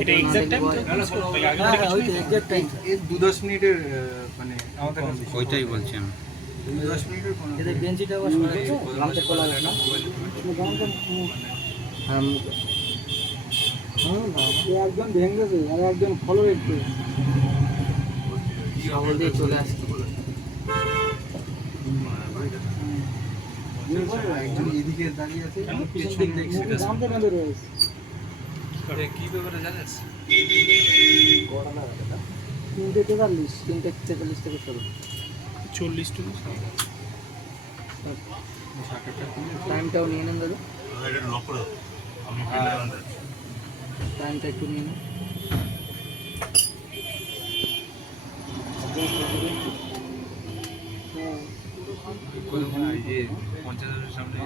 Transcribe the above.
এটা exact time exact time 2-10 মিনিটের মানে আমাদের ওইটাই বলছি আমি। 2-10 মিনিটের কোনো এদের বেঞ্চিটা ওয়াশ করা আছে লামতে কলা না একজন ভেঙেছে আর একজন ফলো রেখেছে সবল দিয়ে চলে আসছে একজন এদিকে দাঁড়িয়ে আছে পিছন দিক দেখছি জানতে বেঁধে রয়েছে কি ব্যাপারে জানিস 3:43 3:43 থেকে শুরু 40 টু টাইমটাও নিয়ে নেন দাদা টাইমটা একটু নিয়ে নেন পঞ্চায়েতের সামনে